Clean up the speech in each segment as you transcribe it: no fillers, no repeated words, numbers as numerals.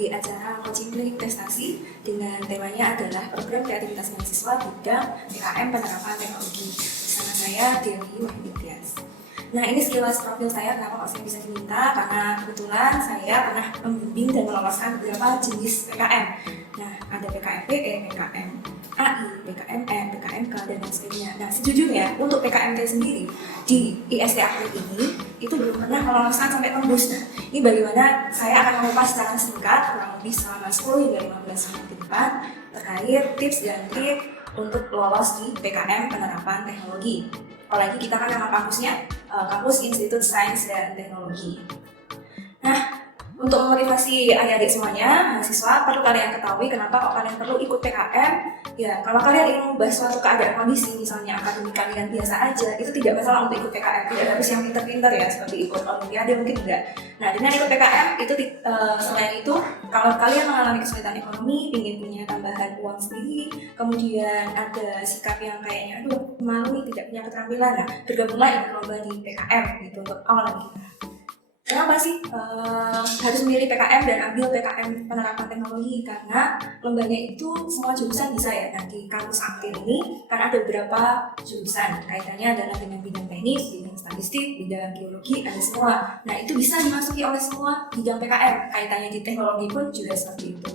di acara Coaching Klinik Prestasi dengan temanya adalah Program Kreativitas Mahasiswa Bidang PKM Penerapan Teknologi. Bersama saya, Dewi Wahyudias. Nah, ini sekilas profil saya, kenapa kok saya bisa diminta? Karena kebetulan saya pernah membimbing dan meloloskan beberapa jenis PKM. Nah, ada PKM PE, PKM AI, PKMM, PKMK, dan lain sebagainya. Nah, sejujurnya untuk PKMT sendiri di IST Aklik ini itu belum pernah meloloskan sampai tembus. Nah, ini bagaimana saya akan mengupas secara singkat kurang lebih selama 10 hingga 15 menit ke depan terkait tips dan trik untuk lolos di PKM Penerapan Teknologi. Apalagi kita kan nama kampusnya Kampus Institut Sains dan Teknologi. Nah, untuk memotivasi adik-adik semuanya, mahasiswa, perlu kalian ketahui kenapa kok kalian perlu ikut PKM. Ya, kalau kalian ingin mengubah suatu keadaan kondisi, misalnya akademik kalian biasa aja, itu tidak masalah untuk ikut PKM. Tidak harus yang pinter-pinter ya, seperti ikut olimpiade mungkin enggak. Nah, dengan ikut PKM, selain itu, kalau kalian mengalami kesulitan ekonomi, ingin punya tambahan uang sendiri, kemudian ada sikap yang kayaknya, aduh, malu nih, tidak punya keterampilan, nah, bergabunglah ikut lomba di PKM gitu untuk awalan kita. Kenapa sih harus memilih PKM dan ambil PKM Penerapan Teknologi? Karena lombanya itu semua jurusan bisa ya. Nah, di kampus Aktif ini kan ada beberapa jurusan, kaitannya adalah dengan bidang teknis, bidang statistik, bidang geologi, ada semua. Nah, itu bisa dimasuki oleh semua bidang PKM, kaitannya di teknologi pun juga seperti itu.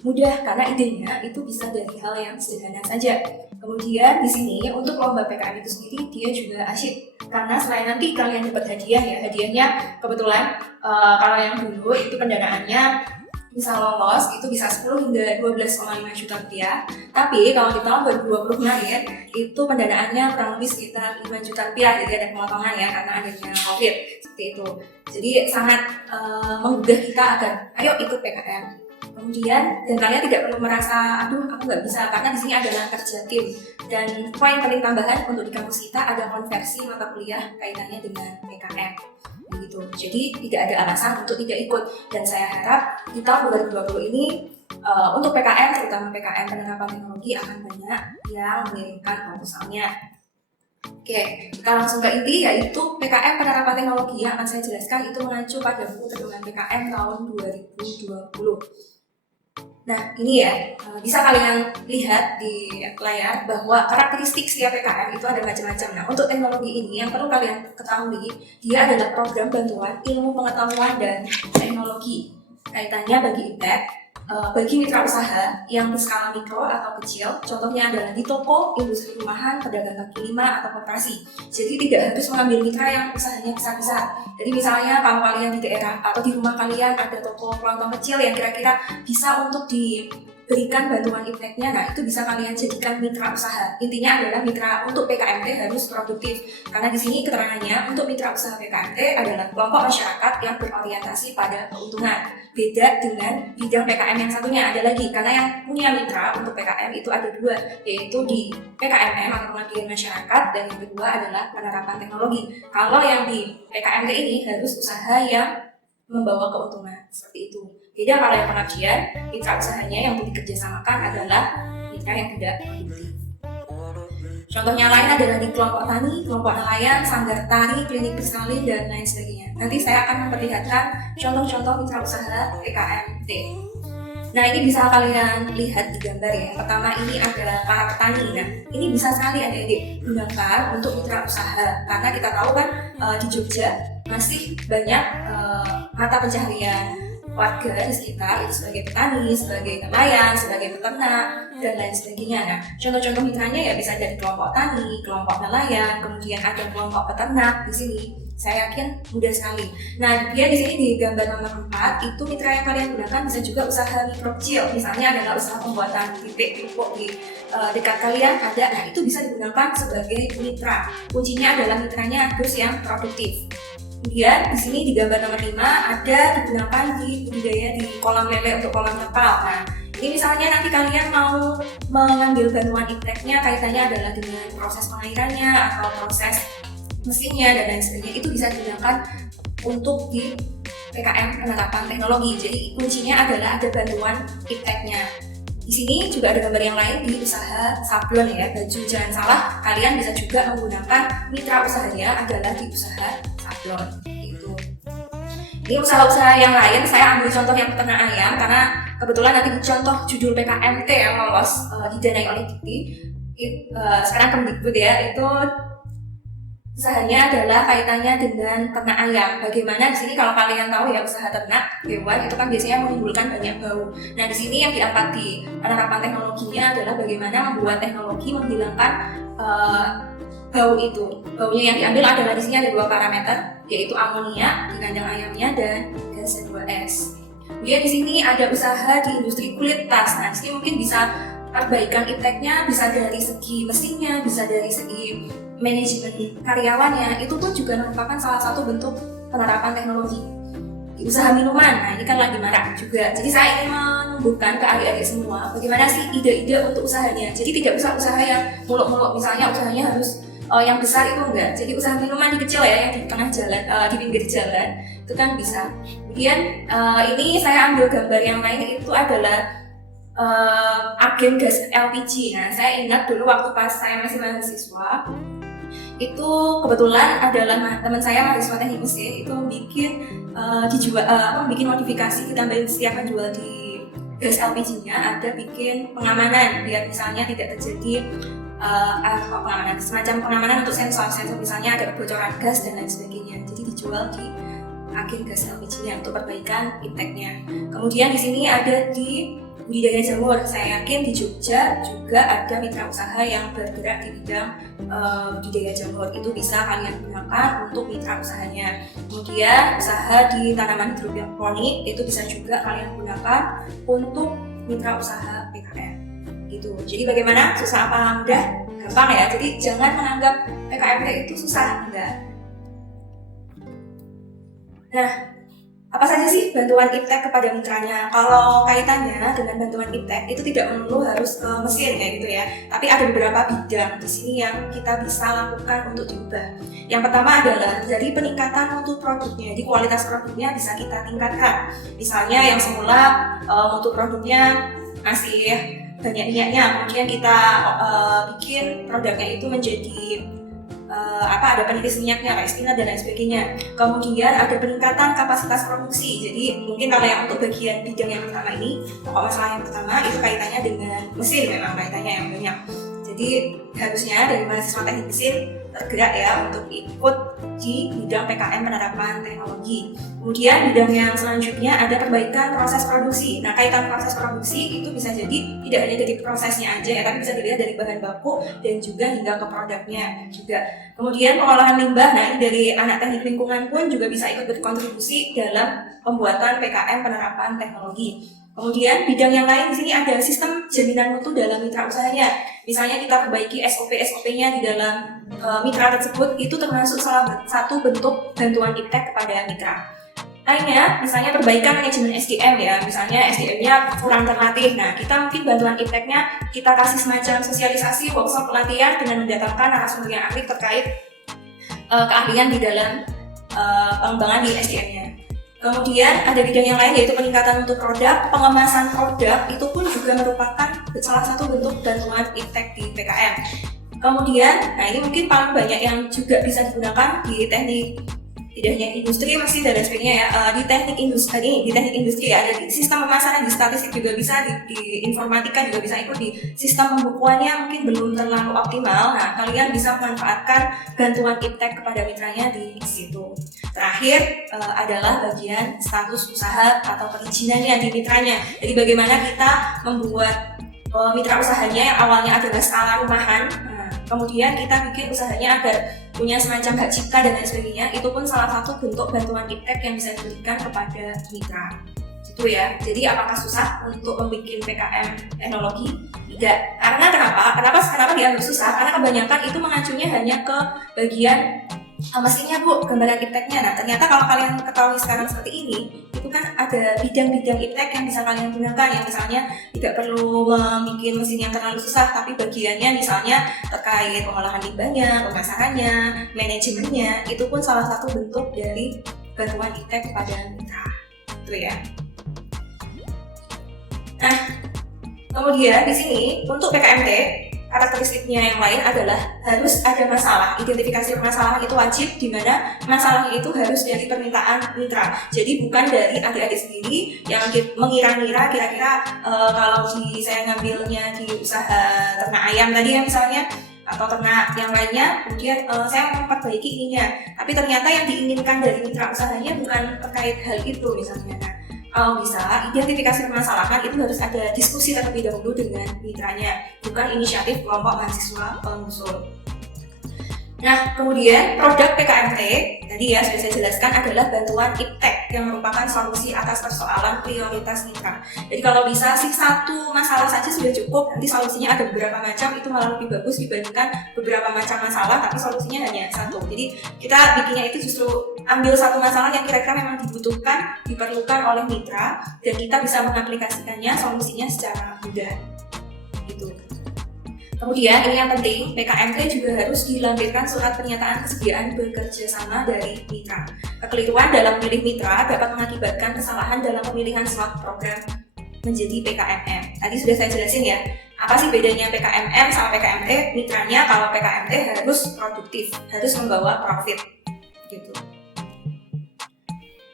Mudah karena idenya itu bisa dari hal yang sederhana saja. Kemudian di sini untuk lomba PKM itu sendiri dia juga asyik karena selain nanti kalian dapat hadiah ya, hadiahnya kebetulan kalau yang dulu itu pendanaannya bisa lolos itu bisa 10 hingga 12,5 juta rupiah. Tapi kalau di tahun 2020 kemarin itu pendanaannya kurang lebih sekitar 5 juta rupiah, jadi ada pemotongan ya karena adanya COVID seperti itu. Jadi sangat menggugah kita agar ayo ikut PKM. Kemudian, dan kalian tidak perlu merasa, aduh aku nggak bisa, karena di sini adalah kerja tim. Dan poin paling tambahan untuk di kampus kita ada konversi mata kuliah kaitannya dengan PKM. Begitu. Jadi tidak ada alasan untuk tidak ikut. Dan saya harap di tahun 2020 ini untuk PKM, terutama PKM Penerapan Teknologi akan banyak yang mengirimkan proposalnya. Oke, kita langsung ke inti, yaitu PKM Penerapan Teknologi yang akan saya jelaskan itu mengacu pada buku pedoman PKM tahun 2020. Nah, ini ya, bisa kalian lihat di layar bahwa karakteristik setiap PKM itu ada macam-macam. Nah, untuk teknologi ini yang perlu kalian ketahui, dia adalah program bantuan ilmu pengetahuan dan teknologi. Kaitannya bagi IPTEK, bagi mitra usaha yang berskala mikro atau kecil, contohnya adalah di toko, industri rumahan, pedagang kaki lima, atau koperasi. Jadi tidak harus mengambil mitra yang usahanya besar-besar. Jadi misalnya kalau kalian di daerah atau di rumah kalian ada toko kelontong kecil yang kira-kira bisa untuk diberikan bantuan IPTEK-nya, nah itu bisa kalian jadikan mitra usaha. Intinya adalah mitra untuk PKMT harus produktif. Karena di sini keterangannya untuk mitra usaha PKMT adalah kelompok masyarakat yang berorientasi pada keuntungan. Beda dengan bidang PKM yang satunya ada lagi, karena yang punya mitra untuk PKM itu ada dua, yaitu di PKMM atau pengabdian masyarakat, dan yang kedua adalah penerapan teknologi. Kalau yang di PKMT ini harus usaha yang membawa keuntungan, seperti itu. Beda kalau yang pengabdian, mitra usahanya yang dikerjasamakan adalah mitra yang tidak produktif. Contohnya lain adalah di kelompok tani, kelompok nelayan, sanggar tari, klinik bersalin, dan lain sebagainya. Nanti saya akan memperlihatkan contoh-contoh mitra usaha PKMT. Nah, ini bisa kalian lihat di gambar ya. Yang pertama ini adalah para petani. Nah, ini bisa sekali adik-adik gunakan untuk mitra usaha. Karena kita tahu kan di Jogja masih banyak mata pencaharian warga di sekitar itu sebagai petani, sebagai nelayan, sebagai peternak, dan lain sebagainya. Nah, contoh-contoh mitranya ya bisa dari kelompok tani, kelompok nelayan, kemudian ada kelompok peternak di sini. Saya yakin mudah sekali. Nah, dia di sini di gambar nomor 4 itu mitra yang kalian gunakan bisa juga usaha mikro kecil. Misalnya adalah usaha pembuatan pupuk di dekat kalian ada. Nah, itu bisa digunakan sebagai mitra. Kuncinya adalah mitranya harus yang produktif. Kemudian di sini di gambar nomor 5 ada digunakan di budidaya di kolam lele untuk kolam terpal. Nah, ini misalnya nanti kalian mau mengambil bantuan IPTEK-nya kaitannya adalah dengan proses pengairannya atau proses mesinnya dan lain sebagainya, itu bisa digunakan untuk di PKM Penerapan Teknologi. Jadi kuncinya adalah ada bantuan IPTEK-nya. Di sini juga ada gambar yang lain di usaha sablon ya, baju. Jangan salah, kalian bisa juga menggunakan mitra usahanya adalah di usaha sablon. Itu. Ini usaha-usaha yang lain, saya ambil contoh yang peternak ayam karena kebetulan nanti contoh judul PKMT yang lolos didanai oleh Dikti. Sekarang Kemdikbud ya, itu usahanya adalah kaitannya dengan ternak ayam. Bagaimana di sini kalau kalian tahu ya, usaha ternak hewan itu kan biasanya menimbulkan banyak bau. Nah di sini yang diangkat di penerapan teknologinya adalah bagaimana membuat teknologi menghilangkan bau itu. Baunya yang diambil adalah di sini ada 2 parameter, yaitu amonia di kandang ayamnya dan gas H2S. Kemudian di sini ada usaha di industri kulit tas. Nah di sini mungkin bisa perbaikan ipteknya, bisa dari segi mesinnya, bisa dari segi manajemen karyawannya. Itu pun juga merupakan salah satu bentuk penerapan teknologi. Di usaha minuman, nah ini kan lagi marak juga. Jadi saya ingin menumbuhkan ke adik-adik semua bagaimana sih ide-ide untuk usahanya. Jadi tidak usah usaha yang muluk-muluk, misalnya usahanya harus yang besar itu enggak. Jadi usaha minuman di kecil ya, yang di tengah jalan, di pinggir jalan itu kan bisa. Kemudian ini saya ambil gambar yang lain, itu adalah agen gas LPG. Nah saya ingat dulu waktu pas saya masih mahasiswa, itu kebetulan adalah teman saya mahasiswa teknik mesin itu bikin bikin modifikasi, ditambahin setiap penjual di gas LPG-nya ada bikin pengamanan biar misalnya tidak terjadi pengamanan, semacam pengamanan untuk sensor misalnya ada kebocoran gas dan lain sebagainya. Jadi dijual di agen gas LPG-nya untuk perbaikan ipteknya. Kemudian di sini ada di budidaya jamur. Saya yakin di Jogja juga ada mitra usaha yang bergerak di bidang budidaya jamur. Itu bisa kalian gunakan untuk mitra usahanya. Kemudian usaha di tanaman hidroponik itu bisa juga kalian gunakan untuk mitra usaha PKM. Gitu. Jadi bagaimana? Susah apa mudah? Gampang ya. Jadi jangan menganggap PKMT itu susah, enggak. Nah, apa saja sih bantuan iptek kepada mitranya? Kalau kaitannya dengan bantuan iptek itu tidak melulu harus ke mesin kayak gitu ya. Tapi ada beberapa bidang di sini yang kita bisa lakukan untuk diubah. Yang pertama adalah dari peningkatan mutu produknya. Jadi kualitas produknya bisa kita tingkatkan. Misalnya yang semula mutu produknya masih banyak minyaknya, kemudian kita bikin produknya itu menjadi ada penitis minyaknya, kayak spinat dan lain sebagainya. Kemudian ada peningkatan kapasitas produksi. Jadi mungkin kalau yang untuk bagian bidang yang pertama ini, pokok masalah yang pertama itu kaitannya dengan mesin, memang kaitannya yang banyak. Jadi harusnya dari mahasiswa teknik mesin tergerak ya untuk ikut di bidang PKM penerapan teknologi. Kemudian bidang yang selanjutnya ada perbaikan proses produksi. Nah kaitan proses produksi itu bisa jadi tidak hanya dari prosesnya aja ya, tapi bisa dilihat dari bahan baku dan juga hingga ke produknya juga. Kemudian pengolahan limbah, nah ini dari anak teknik lingkungan pun juga bisa ikut berkontribusi dalam pembuatan PKM penerapan teknologi. Kemudian bidang yang lain di sini ada sistem jaminan mutu dalam mitra usahanya. Misalnya kita perbaiki SOP-nya di dalam mitra tersebut, itu termasuk salah satu bentuk bantuan iptek kepada mitra. Lainnya, misalnya perbaikan manajemen SDM ya, misalnya SDM-nya kurang terlatih. Nah, kita mungkin bantuan ipteknya kita kasih semacam sosialisasi, workshop pelatihan dengan mendatangkan narasumber yang ahli terkait keahlian di dalam pengembangan di SDM-nya. Kemudian ada bidang yang lain yaitu peningkatan mutu produk, pengemasan produk itu pun juga merupakan salah satu bentuk bantuan iptek di PKM. Kemudian, nah ini mungkin paling banyak yang juga bisa digunakan di teknik, tidak hanya industri masih dan sebagainya ya, di teknik industri ya, ada di sistem pemasaran, di statistik juga bisa, di informatika juga bisa ikut, di sistem pembukuannya mungkin belum terlalu optimal. Nah kalian bisa memanfaatkan bantuan iptek kepada mitranya di situ. Terakhir adalah bagian status usaha atau perizinannya di mitranya. Jadi bagaimana kita membuat mitra usahanya yang awalnya adalah skala rumahan, kemudian kita bikin usahanya agar punya semacam hak cipta dan lain sebagainya. Itu pun salah satu bentuk bantuan iptek yang bisa diberikan kepada mitra. Itu ya. Jadi apakah susah untuk membuat PKM teknologi? Tidak. Karena kenapa dianggap susah? Karena kebanyakan itu mengacunya hanya ke bagian mesinnya Bu, gambaran ipteknya. Nah ternyata kalau kalian ketahui sekarang seperti ini, itu kan ada bidang-bidang iptek yang bisa kalian gunakan, yang misalnya tidak perlu membuat mesin yang terlalu susah, tapi bagiannya misalnya terkait pengolahan limbahnya, pemasarannya, manajemennya, itu pun salah satu bentuk dari bantuan iptek kepada mitra. Itu ya. Nah kemudian di sini untuk PKMT, karakteristiknya yang lain adalah harus ada masalah. Identifikasi permasalahan itu wajib, di mana masalahnya itu harus dari permintaan mitra. Jadi bukan dari adik-adik sendiri yang mengira-ngira kira-kira kalau saya ngambilnya di usaha ternak ayam tadi ya misalnya, atau ternak yang lainnya, kemudian saya memperbaiki ininya, tapi ternyata yang diinginkan dari mitra usahanya bukan terkait hal itu misalnya. Nah, kalau bisa identifikasi permasalahan itu harus ada diskusi terlebih dahulu dengan mitranya, bukan inisiatif kelompok mahasiswa pengusul. Nah, kemudian produk PKMT tadi ya sudah saya jelaskan adalah bantuan iptek yang merupakan solusi atas persoalan prioritas mitra. Jadi kalau bisa sih satu masalah saja sudah cukup, nanti solusinya ada beberapa macam, itu malah lebih bagus dibandingkan beberapa macam masalah tapi solusinya hanya satu. Jadi kita bikinnya itu justru ambil satu masalah yang kira-kira memang dibutuhkan, diperlukan oleh mitra, dan kita bisa mengaplikasikannya solusinya secara mudah gitu. Kemudian ini yang penting, PKMT juga harus dilampirkan surat pernyataan kesediaan bekerja sama dari mitra. Kekeliruan dalam memilih mitra dapat mengakibatkan kesalahan dalam pemilihan slot program menjadi PKMM. Tadi sudah saya jelasin ya, apa sih bedanya PKMM sama PKMT? Mitranya kalau PKMT harus produktif, harus membawa profit gitu.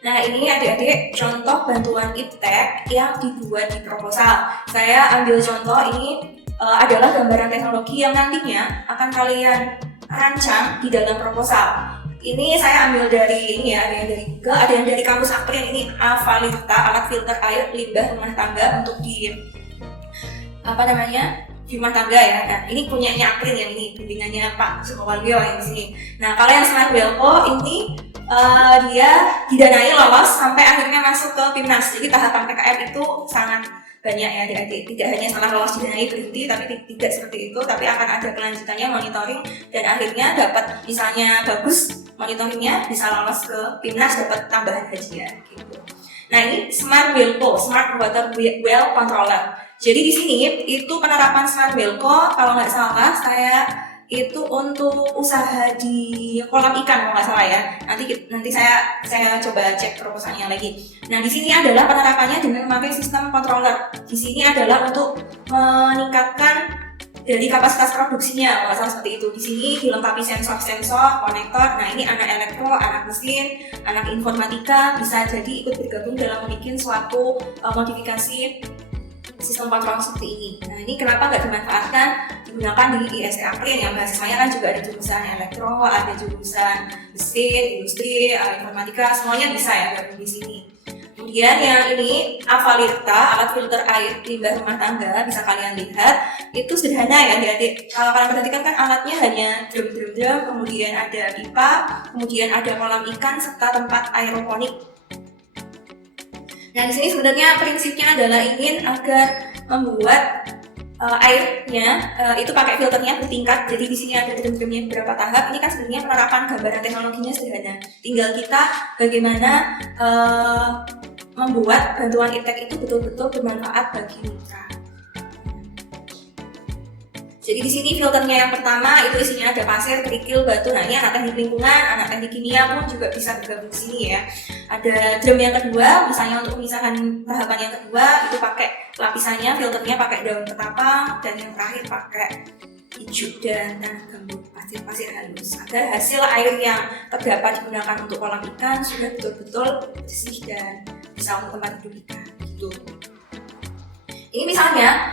Nah ini adik-adik contoh bantuan iptek yang dibuat di proposal. Saya ambil contoh ini adalah gambaran teknologi yang nantinya akan kalian rancang di dalam proposal. Ini saya ambil dari ini ya, ada yang dari Google, ada yang dari kampus April. Ini Avalita, alat filter air limbah rumah tangga untuk di di rumah tangga ya. Nah, ini punyanya April yang ini, bimbingannya Pak Sukowaryo yang di sini. Nah, kalau yang Smart Belko ini dia didanai lolos sampai akhirnya masuk ke PIMNAS. Jadi tahapan PKM itu sangat banyak ya adik-adik, tidak hanya setelah lolos didanai berhenti, tapi tidak seperti itu, tapi akan ada kelanjutannya monitoring dan akhirnya dapat misalnya bagus monitoringnya bisa lolos ke PIMNAS, dapat tambahan hadiah gitu. Nah ini Smart Belko, Smart Water Well Controller. Jadi di sini itu penerapan Smart Belko kalau nggak salah saya itu untuk usaha di kolam ikan kalau nggak salah ya. Nanti saya coba cek proposalnya lagi. Nah di sini adalah penerapannya dengan memakai sistem controller. Di sini adalah untuk meningkatkan dari kapasitas produksinya kalau nggak salah seperti itu. Di sini dilengkapi sensor, konektor. Nah ini anak elektro, anak mesin, anak informatika bisa jadi ikut bergabung dalam membuat suatu modifikasi sistem kontrol seperti ini. Nah ini kenapa nggak dimanfaatkan digunakan di ISE April yang mahasiswanya kan juga ada jurusan elektro, ada jurusan mesin, industri, informatika, semuanya bisa ya gabung di sini. Kemudian yang ini Avalita, alat filter air limbah rumah tangga, bisa kalian lihat itu sederhana ya adik-adik. Kalau kalian perhatikan kan alatnya hanya drum, kemudian ada pipa, kemudian ada kolam ikan serta tempat aeroponik. Nah di sini sebenarnya prinsipnya adalah ingin agar membuat airnya itu pakai filternya bertingkat. Jadi di sini ada drum-drumnya beberapa tahap. Ini kan sebenarnya penerapan gambaran teknologinya sederhana. Tinggal kita bagaimana membuat bantuan iptek itu betul-betul bermanfaat bagi mitra. Jadi di sini filternya yang pertama itu isinya ada pasir, kerikil, batu. Nah ini anak teknik lingkungan, anak teknik kimia pun juga bisa bergabung di sini ya. Ada drum yang kedua, misalnya untuk pemisahan tahapan yang kedua itu pakai lapisannya, filternya pakai daun ketapang, dan yang terakhir pakai ijuk dan tanah gambut, pasir halus, agar hasil air yang terdapat digunakan untuk kolam ikan sudah betul-betul bersih dan bisa untuk tempat hidup ikan gitu. Ini misalnya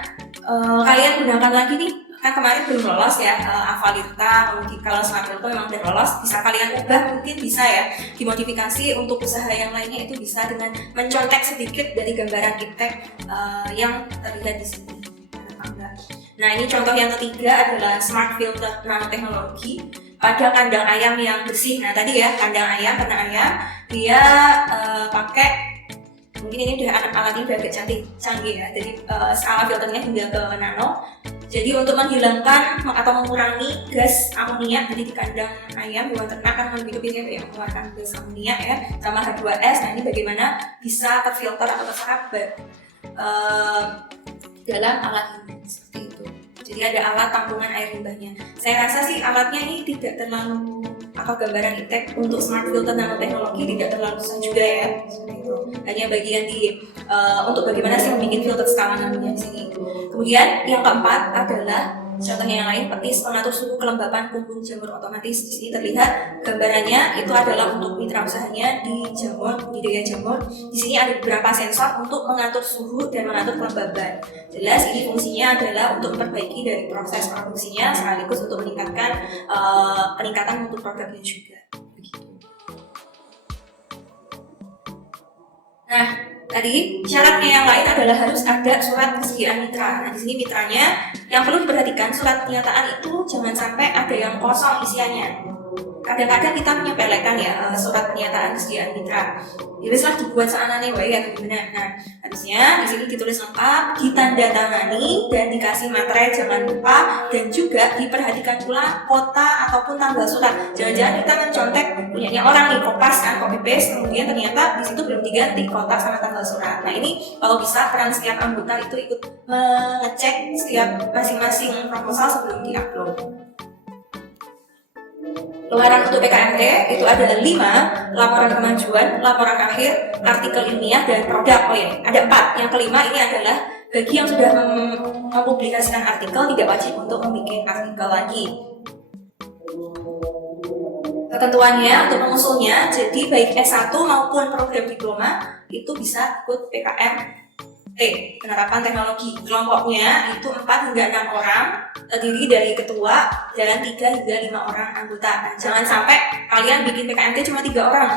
kalian gunakan lagi nih, kan kemarin belum lolos ya Avalita, mungkin kalau Smart Belko memang udah lolos, bisa kalian ubah, mungkin bisa ya dimodifikasi untuk usaha yang lainnya, itu bisa dengan mencontek sedikit dari gambaran iptek yang terlihat di sini. Nah ini contoh yang ketiga adalah Smart Filter Nanoteknologi pada kandang ayam yang bersih. Nah tadi ya kandang ayam, ternak ayam, dia pakai, mungkin ini udah alat-alatnya udah agak canggih ya, jadi skala filternya hingga ke nano. Jadi untuk menghilangkan atau mengurangi gas amoniak, jadi di kandang ayam hewan ternak kan hidup ini yang mengeluarkan gas amoniak ya, sama H2S. Nah ini bagaimana bisa terfilter atau terserap dalam alat ini seperti itu. Jadi ada alat tampungan air limbahnya. Saya rasa sih alatnya ini tidak terlalu, atau gambaran iptek untuk Smart Filter Nanoteknologi tidak terlalu susah juga ya. Seperti itu. Hanya bagian untuk bagaimana sih membuat filter skala nanonya di sini. Kemudian yang keempat adalah Contohnya yang lain, petis pengatur suhu kelembapan kumpul jamur otomatis. Di sini terlihat gambarannya itu adalah untuk mitra usahanya di jamur, budidaya jamur. Di sini ada beberapa sensor untuk mengatur suhu dan mengatur kelembaban. Jelas ini fungsinya adalah untuk memperbaiki dari proses produksinya sekaligus untuk meningkatkan peningkatan mutu produknya juga. Begitu. Nah, tadi syaratnya yang lain adalah harus ada surat kesediaan mitra. Nah, di sini mitranya yang perlu diperhatikan, surat pernyataan itu jangan sampai ada yang kosong isiannya. Kadang-kadang kita menyepelekan ya surat pernyataan kesediaan mitra. Ya biasalah dibuat seanane wae atau gimana. Nah, harusnya di sini ditulis lengkap, ditandatangani dan dikasih materai jangan lupa, dan juga diperhatikan pula kota ataupun tanggal surat. Jangan-jangan kita mencontek punyanya orang nih, kopas kan, copy paste, kemudian ternyata di situ belum diganti kota sama tanggal surat. Nah, ini kalau bisa peran setiap anggota itu ikut mengecek setiap masing-masing proposal sebelum diupload. Luaran untuk PKMT itu ada 5, laporan kemajuan, laporan akhir, artikel ilmiah, dan produk. Oh ya, ada 4. Yang kelima ini adalah bagi yang sudah mempublikasikan artikel tidak wajib untuk membuat artikel lagi. Ketentuannya untuk pengusulnya, jadi baik S1 maupun program diploma itu bisa ikut PKMT, penerapan teknologi. Kelompoknya itu 4 hingga 6 orang, terdiri dari ketua dan 3 hingga 5 orang anggota. Nah, jangan sampai kalian bikin PKMT cuma 3 orang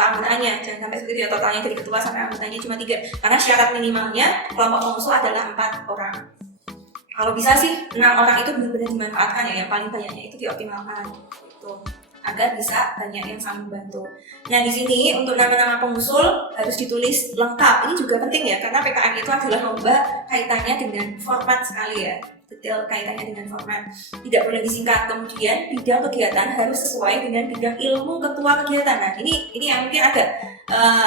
keanggotaannya, jangan sampai seperti itu ya, totalnya dari ketua sampai anggotanya cuma 3, karena syarat minimalnya kelompok pengusul adalah 4 orang. Kalau bisa sih 6 orang itu benar-benar dimanfaatkan ya, yang paling banyaknya itu dioptimalkan gitu, agar bisa banyak yang saling membantu. Nah, di sini untuk nama-nama pengusul harus ditulis lengkap. Ini juga penting ya, karena PKM itu adalah lomba kaitannya dengan format sekali ya, detail kaitannya dengan format. Tidak boleh disingkat. Kemudian bidang kegiatan harus sesuai dengan bidang ilmu ketua kegiatan. Nah, ini yang mungkin agak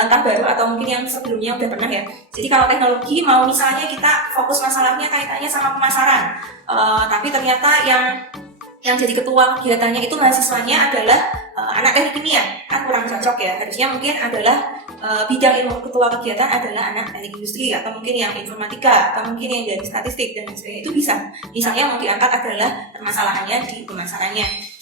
entah baru atau mungkin yang sebelumnya udah pernah ya. Jadi kalau teknologi mau misalnya kita fokus masalahnya kaitannya sama pemasaran, tapi ternyata yang jadi ketua kegiatannya itu mahasiswanya adalah anak teknik kimia, kan kurang cocok ya. Harusnya mungkin adalah bidang ilmu ketua kegiatan adalah anak teknik industri, atau mungkin yang informatika, atau mungkin yang dari statistik dan sebagainya. Itu bisa. Misalnya mau diangkat adalah permasalahannya di pemasarannya.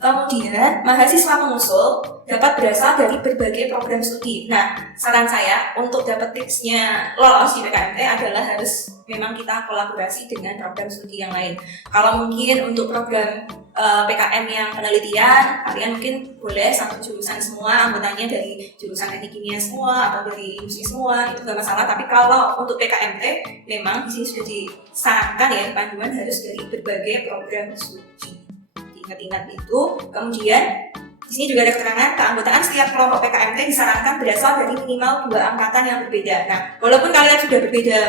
Kemudian mahasiswa pengusul dapat berasal dari berbagai program studi. Nah, saran saya untuk dapat tipsnya lolos di PKMT adalah harus memang kita kolaborasi dengan program studi yang lain. Kalau mungkin untuk program PKM yang penelitian, kalian mungkin boleh satu jurusan semua, anggotanya dari jurusan teknik kimia semua atau dari industri semua, itu gak masalah. Tapi kalau untuk PKMT memang di sini sudah disarankan ya, panduan harus dari berbagai program studi. Ingat-ingat itu. Kemudian di sini juga ada keterangan keanggotaan setiap kelompok PKMT disarankan berasal dari minimal 2 angkatan yang berbeda. Nah, walaupun kalian sudah berbeda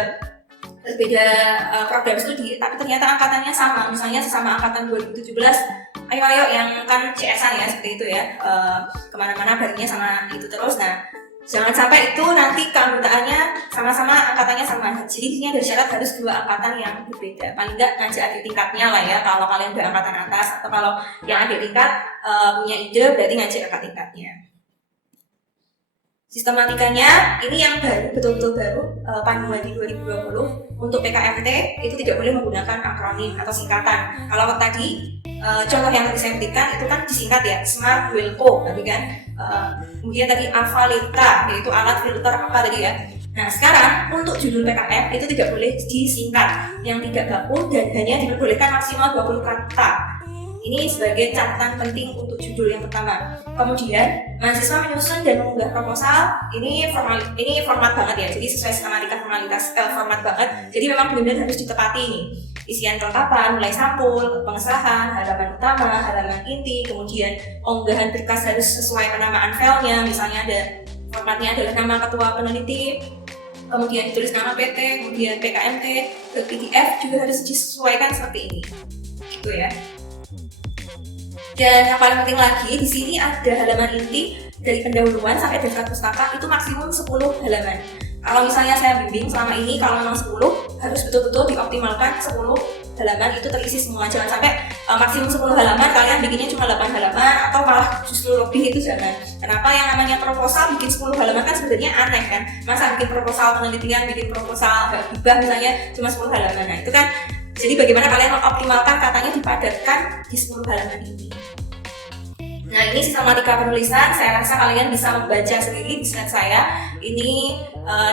program studi, tapi ternyata angkatannya sama, misalnya sesama angkatan 2017, ayo yang kan CS-an ya, seperti itu ya, kemana-mana barunya sama itu terus. Nah, jangan sampai itu nanti keanggotaannya sama-sama, angkatannya sama. Jadi di sini ada syarat harus 2 angkatan yang berbeda, paling nggak ngajak adik tingkatnya lah ya, kalau kalian udah angkatan atas, atau kalau yang adik tingkat punya ide berarti ngajak kakak tingkatnya. Sistematikanya ini yang baru, betul-betul baru, panduan di 2020 untuk PKMT itu tidak boleh menggunakan akronim atau singkatan. Kalau tadi contoh yang tadi saya berikan itu kan disingkat ya, Smart Wilco tadi kan, kemudian tadi Avalita yaitu alat filter apa tadi ya. Nah, sekarang untuk judul PKM itu tidak boleh disingkat, yang tidak baku, dan hanya diperbolehkan maksimal 20 kata. Ini sebagai catatan penting untuk judul yang pertama. Kemudian mahasiswa menyusun dan mengunggah proposal, ini format banget ya, jadi sesuai sistematika format banget. Jadi memang benar-benar harus ditepati nih. Isian kelengkapan, mulai sampul, pengesahan, halaman utama, halaman inti, kemudian unggahan berkas harus sesuai penamaan filenya, misalnya ada formatnya adalah nama ketua peneliti, kemudian ditulis nama PT, kemudian PKMT, ke PDF juga harus disesuaikan seperti ini, gitu ya. Dan yang paling penting lagi, di sini ada halaman inti dari pendahuluan sampai daftar pustaka itu maksimum 10 halaman. Kalau misalnya saya bimbing selama ini, kalau memang 10 harus betul-betul dioptimalkan 10 halaman itu terisi semua. Jangan sampai maksimum 10 halaman kalian bikinnya cuma 8 halaman atau malah justru lebih, itu jangan. Kenapa? Yang namanya proposal bikin 10 halaman kan sebenarnya aneh kan. Masa bikin proposal penelitian, bikin proposal hibah misalnya cuma 10 halaman. Nah, itu kan Jadi bagaimana kalian mengoptimalkan katanya dipadatkan di 10 halaman ini. Nah, ini sistematika penulisan, saya rasa kalian bisa membaca sendiri di slide saya. Ini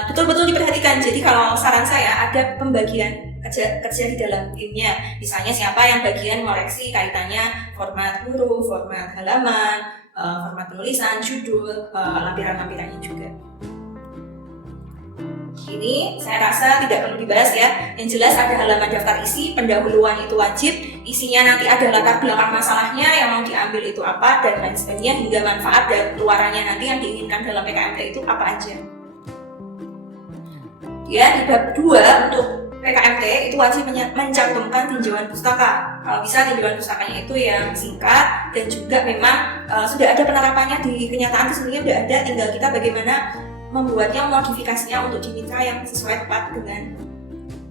betul-betul diperhatikan. Jadi kalau saran saya ada pembagian kerja di dalam timnya. Misalnya siapa yang bagian mengoreksi kaitannya format huruf, format halaman, format penulisan, judul, lampiran-lampirannya juga. Ini saya rasa tidak perlu dibahas ya. Yang jelas ada halaman daftar isi, pendahuluan itu wajib, isinya nanti ada latar belakang masalahnya yang mau diambil itu apa, dan lain sebagainya, hingga manfaat dan keluarannya nanti yang diinginkan dalam PKMT itu apa aja. Ya, di bab 2 untuk PKMT itu wajib mencantumkan tinjauan pustaka. Kalau bisa tinjauan pustakanya itu yang singkat dan juga memang sudah ada penerapannya di kenyataan itu sebenarnya sudah ada, tinggal kita bagaimana membuatnya, modifikasinya untuk di mitra yang sesuai tepat dengan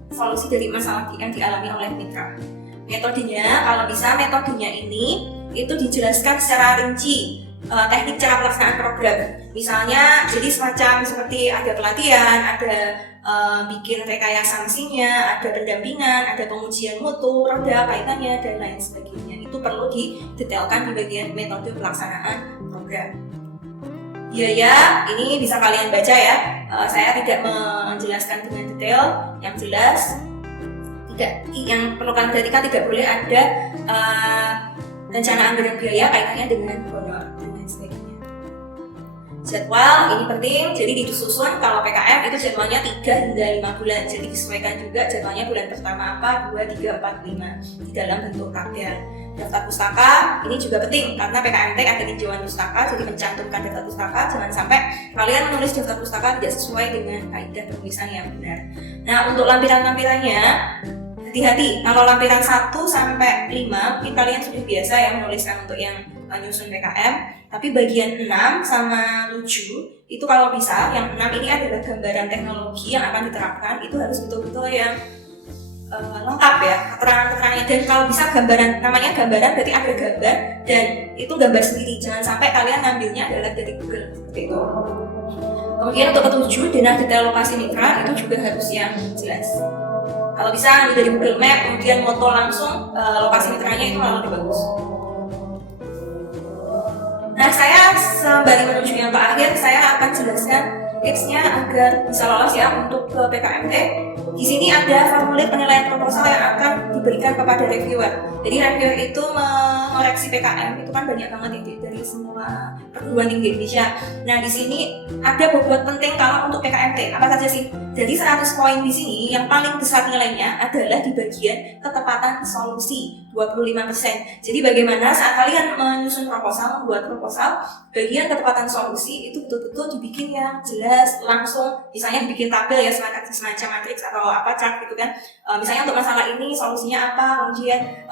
solusi dari masalah yang dialami oleh mitra. Metodenya, kalau bisa metodenya ini itu dijelaskan secara rinci, teknik cara pelaksanaan program. Misalnya, jadi semacam seperti ada pelatihan, ada bikin rekayasa sanksinya, ada pendampingan, ada pengujian mutu, roda, kaitannya, dan lain sebagainya. Itu perlu didetailkan di bagian metode pelaksanaan program. Biaya ini bisa kalian baca ya. Saya tidak menjelaskan dengan detail. Yang jelas yang perlu kalian perhatikan, tidak boleh ada rencana anggaran biaya kaitannya dengan honor dan lain sebagainya. Jadwal ini penting, jadi disusun kalau PKM itu jadwalnya 3 hingga 5 bulan. Jadi disesuaikan juga jadwalnya bulan pertama apa, 2, 3, 4, 5 di dalam bentuk tabel. Daftar pustaka ini juga penting karena PKMT ada tinjauan pustaka, jadi mencantumkan daftar pustaka. Jangan sampai kalian menulis daftar pustaka tidak sesuai dengan kaidah penulisan yang benar. Nah, untuk lampiran-lampirannya hati-hati. Kalau lampiran 1 sampai 5 mungkin kalian sudah biasa ya menuliskan untuk yang nyusun PKM, tapi bagian 6 sama 7 itu kalau bisa, yang 6 ini adalah gambaran teknologi yang akan diterapkan, itu harus betul-betul yang lengkap ya keterangan-keterangannya, dan kalau bisa gambaran, namanya gambaran berarti ada gambar dan itu gambar sendiri, jangan sampai kalian ngambilnya adalah dari Google seperti itu. Kemudian untuk ketujuh, denah detail lokasi mitra itu juga harus yang jelas. Kalau bisa ambil dari Google Map, kemudian foto langsung lokasi mitranya, itu malah lebih bagus. Nah, saya sembari menuju yang terakhir, saya akan jelaskan tipsnya agar bisa lolos ya untuk ke PKMT. Di sini ada formulir penilaian proposal yang akan diberikan kepada reviewer. Jadi reviewer itu mengoreksi PKM, itu kan banyak banget ya dari semua perguruan tinggi Indonesia. Nah, di sini ada bobot penting kalau untuk PKMT. Apa saja sih? Jadi 100 poin di sini yang paling besar nilainya adalah di bagian ketepatan solusi, 25%. Jadi bagaimana saat kalian menyusun proposal, membuat proposal, bagian ketepatan solusi itu betul-betul dibikin yang jelas, langsung, misalnya dibikin tabel ya, semacam matriks atau apa chart gitu kan. Misalnya untuk masalah ini solusinya apa, kemudian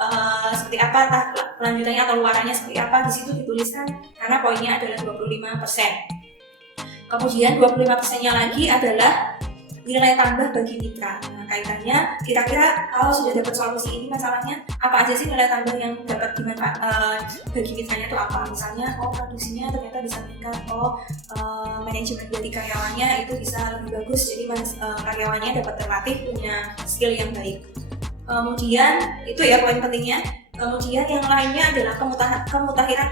seperti apa lanjutannya atau luarannya seperti apa, di situ dituliskan karena poinnya adalah 25%. Kemudian 25%-nya lagi adalah nilai tambah bagi mitra. Nah, kaitannya kira-kira kalau sudah dapat solusi ini masalahnya apa aja sih nilai tambah yang dapat bagi mitranya itu apa? Misalnya produksinya ternyata bisa meningkat, manajemen dari karyawannya itu bisa lebih bagus, jadi karyawannya dapat terlatih, punya skill yang baik. Kemudian itu ya poin pentingnya. Kemudian yang lainnya adalah kemutahiran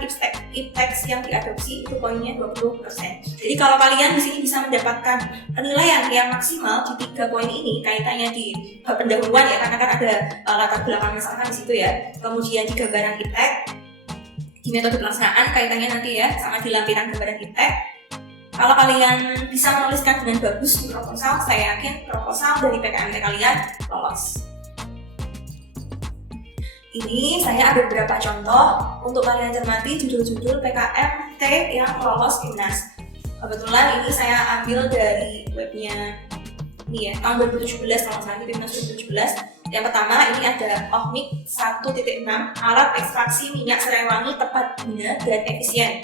IPTEX yang diadopsi, itu poinnya 20%. Jadi kalau kalian di sini bisa mendapatkan penilaian yang maksimal di 3 poin ini, kaitannya di pendahuluan ya, karena kan ada latar belakang masalah di situ ya. Kemudian di gambaran IPTEX, di metode pelaksanaan kaitannya nanti ya sama di lampiran gambaran IPTEX. Kalau kalian bisa menuliskan dengan bagus di proposal, saya yakin proposal dari PKMT kalian lolos. Ini saya ada beberapa contoh untuk kalian cermati judul-judul PKMT yang lolos INAS. Kebetulan ini saya ambil dari webnya ini ya, tahun 2017 kalau salah, ini PIMNAS 2017. Yang pertama ini ada OHMIK 1.6, alat ekstraksi minyak serai wangi tepat guna dan efisien.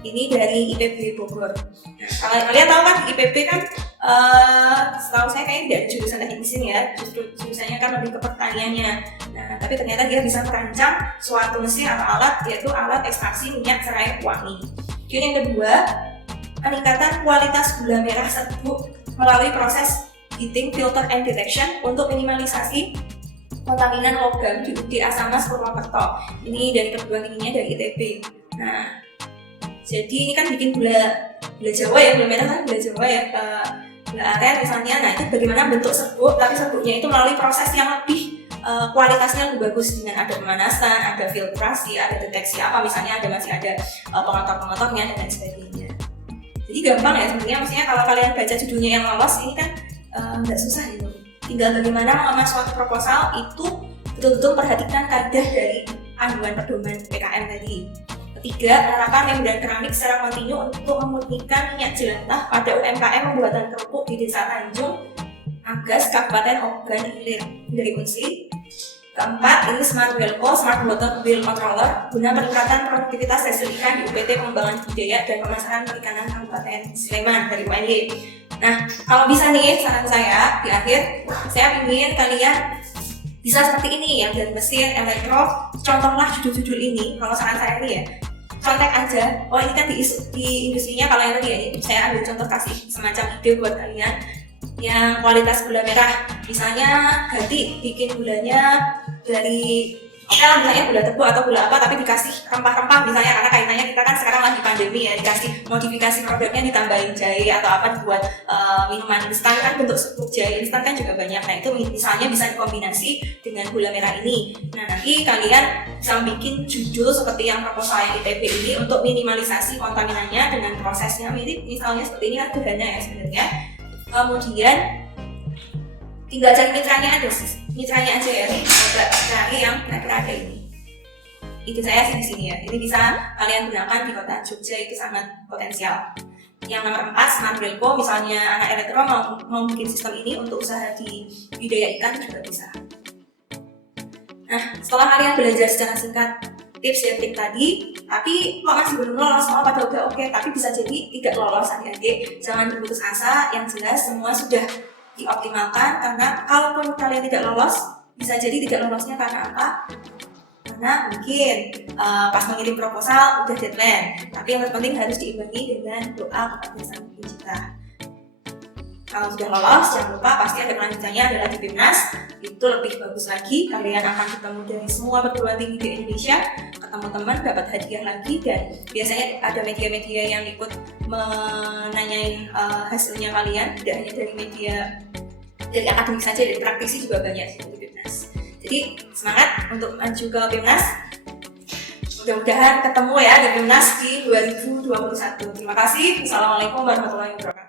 Ini dari IPB Bogor. Nah, kalau kalian tahu kan IPB kan setahu saya kayaknya tidak ada jurusan teknik mesin ya, justru jurusannya kan lebih ke pertaniannya. Nah, tapi ternyata dia bisa merancang suatu mesin atau alat, yaitu alat ekstraksi minyak serai wangi. Kemudian yang kedua, peningkatan kualitas gula merah serbuk melalui proses heating, filter, and detection untuk minimalisasi kontaminan logam di UGD Asamas Purwokerto. Ini dari perguruan tingginya dari ITB. Nah, jadi ini kan bikin gula Jawa ya, gula merah kan gula Jawa ya, gula aren misalnya. Nah, itu bagaimana bentuk serbuk, tapi serbuknya itu melalui proses yang lebih kualitasnya lebih bagus dengan ada pemanasan, ada filtrasi, ada deteksi apa, misalnya masih ada pengotor-pengotornya dan lain sebagainya. Jadi gampang ya sebenarnya, maksudnya kalau kalian baca judulnya yang lolos ini kan nggak susah gitu. Tinggal bagaimana mengemas suatu proposal itu betul-betul perhatikan kaidah dari panduan pedoman PKM tadi. Ketiga, penerapan membran keramik secara kontinu untuk memurnikan minyak jelantah pada UMKM pembuatan kerupuk di Desa Tanjung Agas, Kabupaten Ogan Ilir dari Unsri. Keempat, ini Smart Wellco, Smart Water Wheel Controller, guna peningkatan produktivitas hasil ikan di UPT Pengembangan Budaya dan Pemasaran Perikanan Kabupaten Sleman dari UNY. Nah, kalau bisa nih, saran saya di akhir, saya ingin kalian bisa seperti ini ya, dari mesin, elektro, contohlah judul-judul ini. Kalau saran saya ini ya, contek aja. Oh ini kan di industrinya, kalau yang tadi ya, ini saya ambil contoh, kasih semacam ide buat kalian yang kualitas gula merah. Misalnya ganti bikin gulanya dari misalnya gula tebu atau gula apa, tapi dikasih rempah-rempah misalnya, karena kaitannya kita kan sekarang lagi pandemi ya, dikasih modifikasi produknya, ditambahin jahe atau apa, dibuat minuman instan kan, bentuk serbuk jahe instan kan juga banyak. Nah itu misalnya bisa dikombinasi dengan gula merah ini. Nah nanti kalian bisa bikin judul seperti yang proposal yang ITB ini untuk minimalisasi kontaminannya dengan prosesnya mirip misalnya seperti ini kan, sederhana ya sebenarnya. Kemudian tinggal cari mitranya aja ya, coba cari yang kira-kira ada ini. Ide saya sih di sini ya, ini bisa kalian gunakan di kota Jogja, itu sangat potensial. Yang nomor 4, Smart Wellco, misalnya anak elektro mau bikin sistem ini untuk usaha di budidaya ikan juga bisa. Nah, setelah kalian belajar secara singkat tips dan trik tadi, tapi kok masih belum lolos, padahal udah oke, tapi bisa jadi tidak lolos, adik-adik jangan berputus asa. Yang jelas semua sudah dioptimalkan, karena kalaupun kalian tidak lolos, bisa jadi tidak lolosnya karena apa? Karena mungkin pas mengirim proposal udah deadline, tapi yang terpenting harus diimbangi dengan doa kepada Sang Pencipta. Kalau sudah lolos, jangan lupa pasti ada kelanjutannya adalah di PIMNAS. Itu lebih bagus lagi, kalian akan ketemu dari semua perguruan tinggi di Indonesia, ketemu teman, dapat hadiah lagi, dan biasanya ada media-media yang ikut menanyain hasilnya kalian, tidak hanya dari media dari akademik saja, dari praktisi juga banyak di PIMNAS. Jadi semangat untuk maju ke PIMNAS. Mudah-mudahan ketemu ya di PIMNAS di 2021. Terima kasih. Assalamualaikum warahmatullahi wabarakatuh.